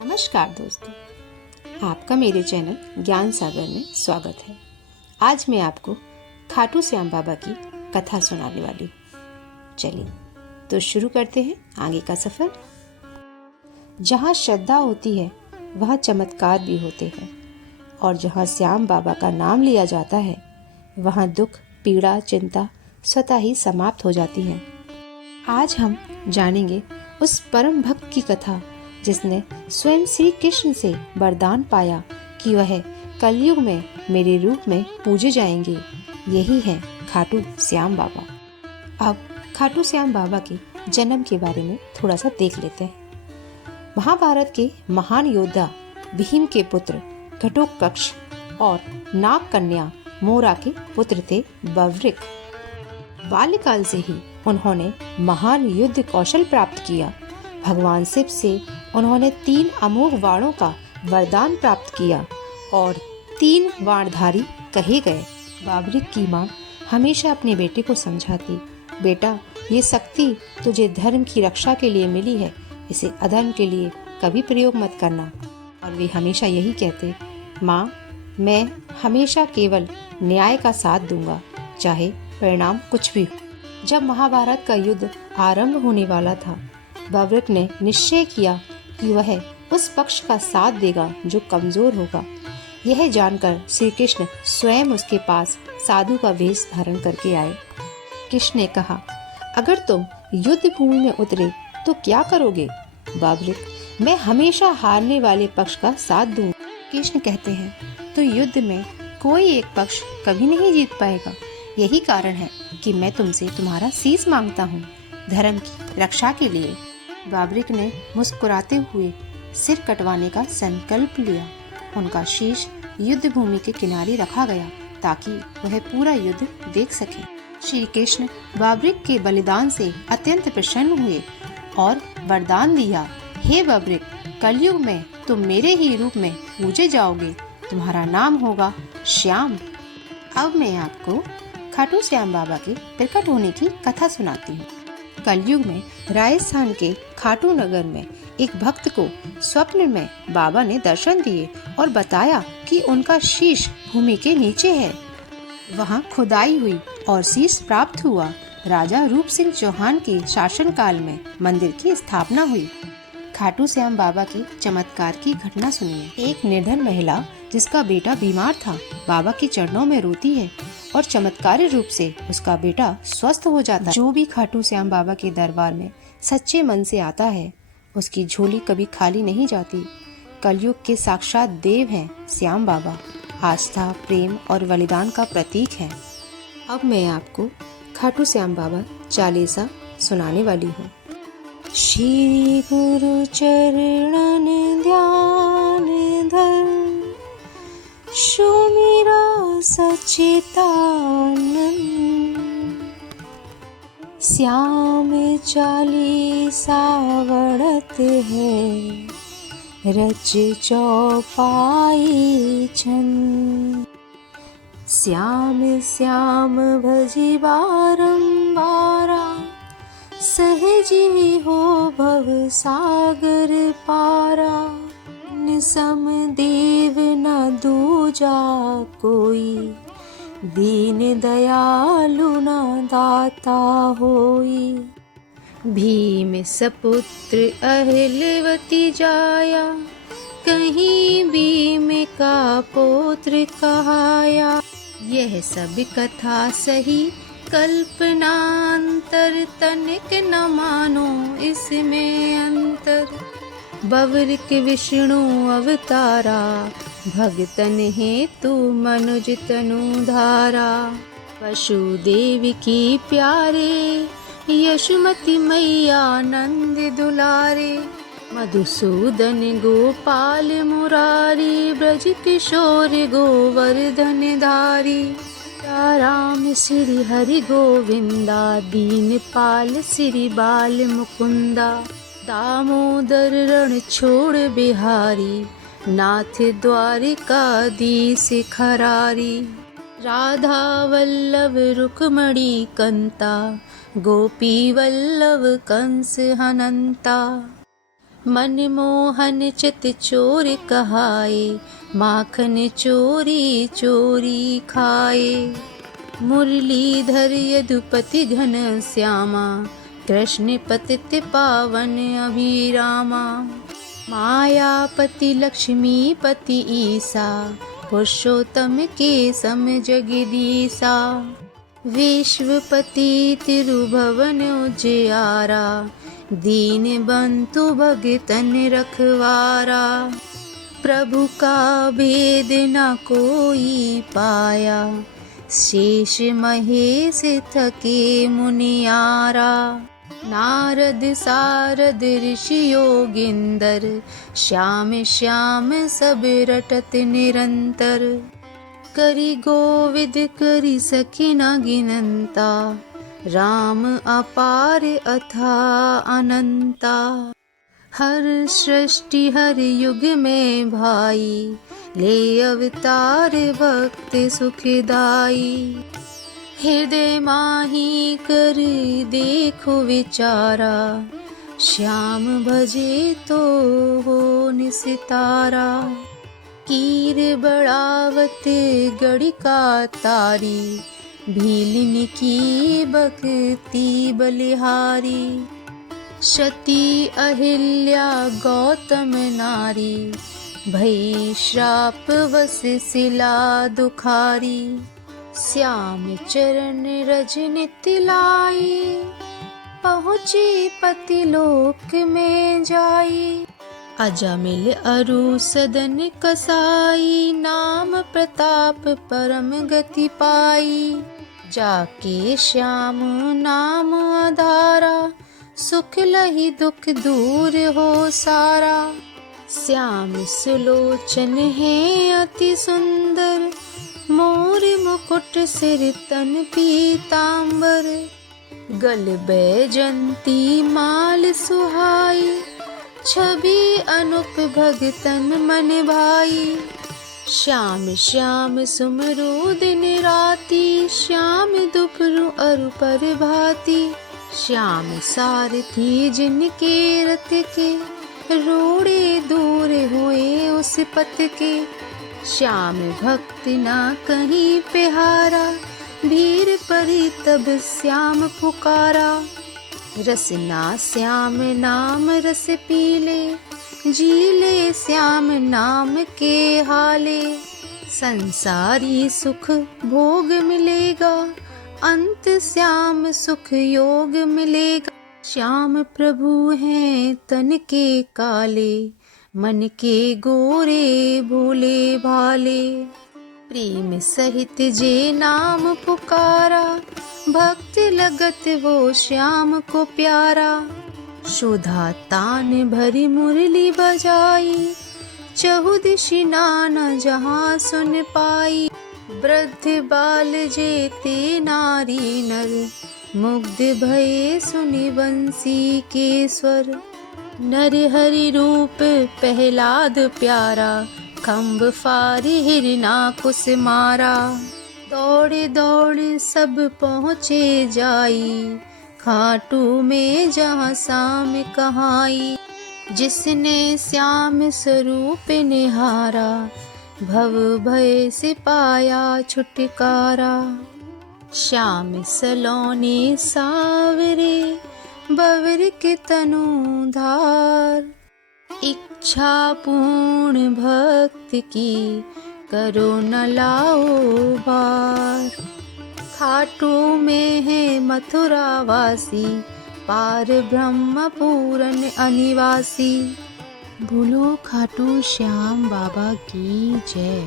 नमस्कार दोस्तों, आपका मेरे चैनल ज्ञान सागर में स्वागत है। आज मैं आपको खाटू श्याम बाबा की कथा सुनाने वाली हूँ। चलिए तो शुरू करते हैं आगे का सफर। जहाँ श्रद्धा होती है वहाँ चमत्कार भी होते हैं, और जहाँ श्याम बाबा का नाम लिया जाता है वहाँ दुख, पीड़ा, चिंता स्वतः ही समाप्त हो जाती है। आज हम जानेंगे उस परम भक्त की कथा जिसने स्वयं श्री कृष्ण से वरदान पाया कि वह कलयुग में मेरे रूप में पूजे जाएंगे। यही है खाटू श्याम बाबा। अब खाटू श्याम बाबा के जन्म के बारे में थोड़ा सा देख लेते हैं। महाभारत के महान योद्धा भीम के पुत्र घटोत्कच और नाग कन्या मोरा के पुत्र थे बवृक। बाल्यकाल से ही उन्होंने महान युद्ध कौशल प्राप्त किया। भगवान शिव से उन्होंने 3 अमोघ बाणों का वरदान प्राप्त किया और 3 बाणधारी कहे गए। बाबरिक की माँ हमेशा अपने बेटे को समझाती, बेटा ये शक्ति तुझे धर्म की रक्षा के लिए मिली है, इसे अधर्म के लिए कभी प्रयोग मत करना। और वे हमेशा यही कहते, माँ मैं हमेशा केवल न्याय का साथ दूंगा, चाहे परिणाम कुछ भी हो। जब महाभारत का युद्ध आरंभ होने वाला था, बवृक ने निश्चय किया कि वह उस पक्ष का साथ देगा जो कमजोर होगा। यह जानकर श्री कृष्ण स्वयं उसके पास साधु का वेश धारण करके आए। कृष्ण ने कहा, अगर तुम युद्ध भूमि में उतरे तो क्या करोगे? बवृक, मैं हमेशा हारने वाले पक्ष का साथ दूंगा। कृष्ण कहते हैं, तो युद्ध में कोई एक पक्ष कभी नहीं जीत पाएगा। यही कारण है कि मैं तुमसे तुम्हारा शीश मांगता हूँ, धर्म की रक्षा के लिए। बवृक ने मुस्कुराते हुए सिर कटवाने का संकल्प लिया। उनका शीश युद्ध भूमि के किनारे रखा गया ताकि वह पूरा युद्ध देख सके। श्री कृष्ण बवृक के बलिदान से अत्यंत प्रसन्न हुए और वरदान दिया, हे बवृक, कलयुग में तुम मेरे ही रूप में पूजे जाओगे, तुम्हारा नाम होगा श्याम। अब मैं आपको खाटू श्याम बाबा के प्रकट होने की कथा सुनाती हूँ। कलयुग में राजस्थान के खाटू नगर में एक भक्त को स्वप्न में बाबा ने दर्शन दिए और बताया कि उनका शीश भूमि के नीचे है। वहाँ खुदाई हुई और शीश प्राप्त हुआ। राजा रूप सिंह चौहान के शासनकाल में मंदिर की स्थापना हुई। खाटू श्याम बाबा के चमत्कार की घटना सुनिए। एक निर्धन महिला जिसका बेटा बीमार था, बाबा के चरणों में रोती है और चमत्कारी रूप से उसका बेटा स्वस्थ हो जाता है। जो भी खाटू श्याम बाबा के दरबार में सच्चे मन से आता है, उसकी झोली कभी खाली नहीं जाती। कलयुग के साक्षात देव हैं श्याम बाबा, आस्था, प्रेम और बलिदान का प्रतीक है। अब मैं आपको खाटू श्याम बाबा चालीसा सुनाने वाली हूँ। श्री गुरु चरणन ध्यान धर, सुमिरा सच्चिदानंद। श्याम चालीसा वड़त है, रच चौपाई छंद। श्याम श्याम भजी बारंबारा, सहजी हो भव सागर पारा। निसम देव न दूजा कोई, दीन दयालु न दाता होई। भीम सपुत्र अहिलवती जाया, कहीं भीम का पौत्र कहाया। यह सब कथा सही कल्पनांतर, तनिक न मानो इसमें अंतर। बवृक विष्णु अवतारा, भगतन हेतु मनुज तनु धारा। वसुदेव की प्यारे, यशोमती मैया नंद दुलारे। मधुसूदन गोपाल मुरारी, ब्रज किशोर गोवर्धन धारी। राम श्री हरि गोविंदा, दीन पाल श्री बाल मुकुंदा। दामोदर रण छोड़ बिहारी, नाथ द्वारिकाधीश खरारी। राधा वल्लभ रुक्मणी कंता, गोपी वल्लभ कंस हनंता। मनमोहन चित चोर कहाए, माखन चोरी चोरी खाए। मुरलीधर यदुपति घन श्यामा, कृष्ण पतित पावन अभिरामा। मायापति लक्ष्मीपति ईसा, पुरुषोत्तम के सम जगदीसा। विश्वपति तिरुभुवन उजियारा, दीन बंधु भगतन रखवारा। प्रभु का भेद न कोई पाया, शेष महेश थके मुनियारा। नारद सारद ऋषि योगिंदर, श्याम श्याम सब रटत निरंतर। करि गोविद करि सखि न गिनंता, राम अपार अथा अनंता। हर सृष्टि हर युग में भाई, ले अवतार भक्त सुखदाई। हृदय माही कर देखो विचारा, श्याम भजे तो हो निसितारा। कीर बढ़ावत गड़िका तारी, भीलिन की भक्ति बलिहारी। सती अहिल्या गौतम नारी, भई श्राप वस सिला दुखारी। श्याम चरण रज नित लाई, पहुँची पति लोक में जाई। अजामिल अरु सदन कसाई, नाम प्रताप परम गति पाई। जाके श्याम नाम आधारा, सुख लहि दुख दूर हो सारा। श्याम सुलोचन है अति सुंदर, मोर मुकुट सिर तन पीतांबर। गल बैजंती माल सुहाई, छवि अनुप भगतन मन भाई। श्याम श्याम सुमरो दिन राती, श्याम दुपहरु अरु पर भाती। श्याम सारथी जिनके रथ के, रोड़े दूर हुए उस पथ के। श्याम भक्त ना कहीं पे हारा, भीड़ परी तब श्याम पुकारा। रसना श्याम नाम रस पीले, जीले श्याम नाम के हाले। संसारी सुख भोग मिलेगा, अंत श्याम सुख योग मिलेगा। श्याम प्रभु हैं तन के काले, मन के गोरे भोले भाले। प्रेम सहित जे नाम पुकारा, भक्त लगत वो श्याम को प्यारा। सुधा तान भरी मुरली बजाई, चहुदिशि नाना जहाँ सुन पाई। वृद्ध बाल जेते नारी नर, मुग्ध भये सुनि बंसी के स्वर। नर हरि रूप प्रहलाद प्यारा, खम्भ फारी हिरणाकुश मारा। दौड़े दौड़े सब पहुँचे जाई, खाटू में जहाँ श्याम कहाई। जिसने श्याम स्वरूप निहारा, भव भय से पाया छुटकारा। श्याम सलोने सावरे, बवर के तनु धार। इच्छा पूर्ण भक्त की, करो न लाओ भार। खाटू में है मथुरा वासी, पार ब्रह्म पूरन अनिवासी। बोलो खाटू श्याम बाबा की जय।